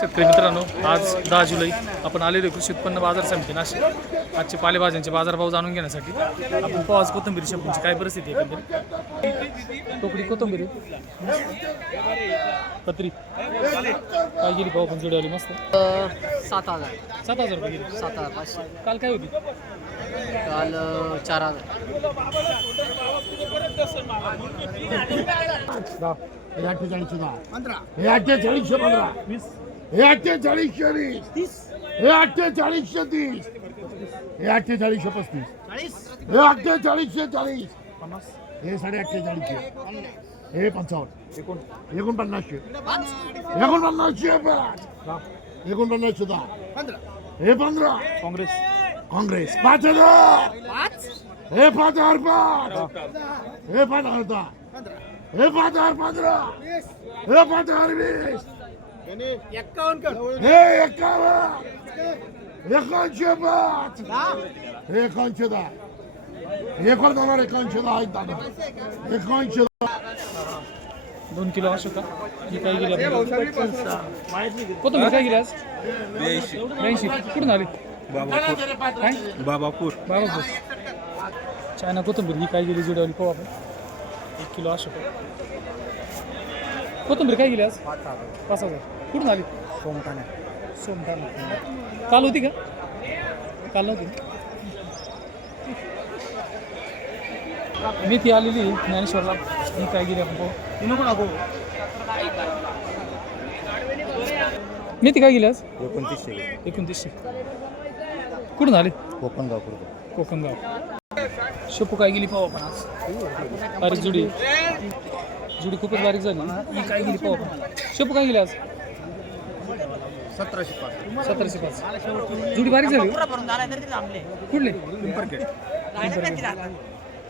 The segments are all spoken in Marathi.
शेतकरी मित्रांनो, आज 10 जुलै आपण आलेलो कृषी उत्पन्न बाजार समिती नाशिक. आजचे पालेभाज्यांचे बाजारभाव जाणून घेण्यासाठी आपण पाहू आज कोथिंबीर शेपूची काय परिस्थिती आहे. टोकडी कोथिंबीर पत्री काय गेली पाहू आपण जोडीवाली मस्त 7,000 7,000 रुपये गेली. 7,500 काल काय होती? काल 4,000 हे 48 हे 48 हे 48 हे 48 35 हे 48 40 हे 48 हे 55 49 हे 15 काँग्रेस 5,000 हे 5,000 हे 5,000 हे 5,015 हे 5,020 हे 51 हे 51 हे कोण जाणार 51 2 किलो अशोका ही काय गेली आपल्याला? कोथिंबीर काय गेली आज? 82. कुठून आली? काय? बाबापूर चायना कोथिंबीर ही काय गेली जोडवली पाहू आपण. 1 किलो अशोका कोथिंबीर काय गेली आज? 5,000. कुठून आली? सोमठाणा. काल होती का? काल नव्हती. मेथी आलेली ज्ञानेश्वरला ही काय गेली आपण पाहू. मेथी काय गेली आज? 2900. कुठून आली? कोकणगाव. शेपू काय गेली पाहू आपण आज. बारीक जुडी खूपच बारीक झाली. ही काय गेली पाहू आपण. शेपू काय गेली आज? 1705. जुडी बारीक झाली. कुठली?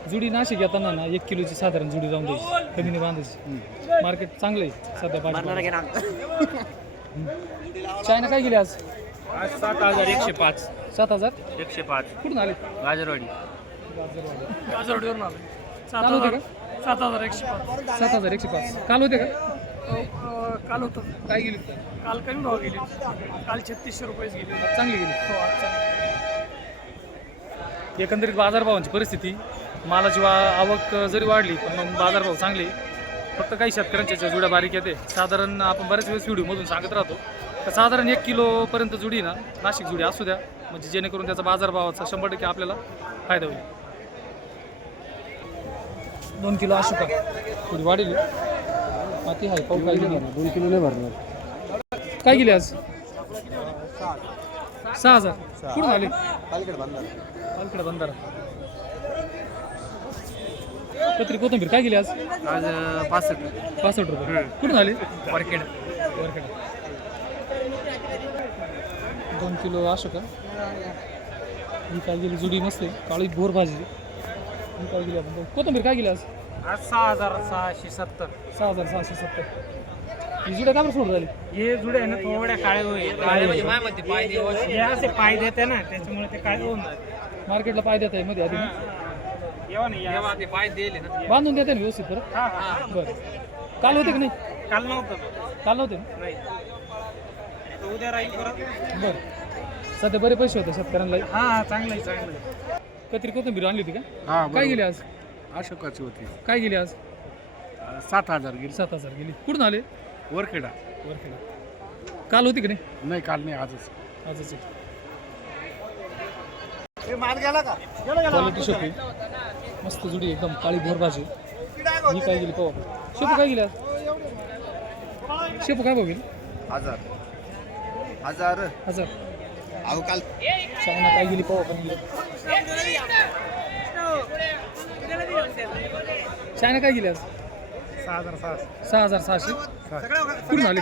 जुडी नाशिक येताना ना 1 किलोची साधारण जुडी जाऊन द्यायची, कमीने बांधायची. मार्केट चांगलं आहे सध्या भाजी. चायना काय गेली आज? 7,105 7,105. कुठून आले? गाजरवाडी गाजरवाडीवरून आले. काल होते का? 7,105. काल होते का? काल होतं. काय गेली? काल कमी भाव गेली. काल 3600 रुपयेच गेली. चांगली गेली. एकंदरीत बाजारभावांची परिस्थिती, मालाची आवक जरी वाढली पण मग बाजारभाव चांगले. फक्त काही शेतकऱ्यांच्या जुड्या बारीक येते. साधारण आपण बऱ्याच वेळेस व्हिडिओमधून सांगत राहतो तर साधारण 1 किलोपर्यंत जुडी ना नाशिक जुडी असू द्या, म्हणजे जेणेकरून त्याचा बाजारभावाचा 100% आपल्याला फायदा होईल. 2 किलो अशोका थोडी वाढेल. माती आहे पाहू काय गेली. 2 किलो नाही भरणार. काय गेली आज? 6,000. कुठून आले? पालखेड बंधारा. पत्री कोथिंबीर काय गेली आज? 65 रुपये. कुठून आले? वरखेड. 2 किलो अशोका ही काय गेली जुडी मस्त आहे. काळी भोर भाजी ही काय गेली आपण. कोथिंबीर काय गेली आज? 6,670. 6,670. ही जुड्या का बरं सोडून झाली? हे जुडे आहे ना थोड्या काळे होईल. हे असे पाय देते ना त्याच्यामुळे ते काळे होऊन जाते. मार्केटला पाय देत आहे मध्ये आधी ते पाय दिले ना. बांधून देते ना व्यवस्थित परत. बरं. काल होते की नाही? काल नव्हतं. काल नव्हते ना? नाही. उद्या राहील परत. बरं. सध्या बरे पैसे होते शेतकऱ्यांना. हा चांगलं आहे. कत्री कोथिंबीर आणली होती का? काय गेली आज? अशोकाची होती. काय गेली आज? 7,000 गेली. 7,000 गेली. कुठून आले? वरखेडा. काल होती की नाही? नाही काल नाही आजच. आजच आहे. माल गेला का? क्वालिटी शेपू मस्त जुडी एकदम काळी भोर भाजी ही काय गेली पाहू आपण. शेपू काय गेली आज? शेपू काय भाव गेली? 1,000 अहो काल चायना काय गेली पाहू आपण. चायना काय गेली आज? 6,600. कुठून आली?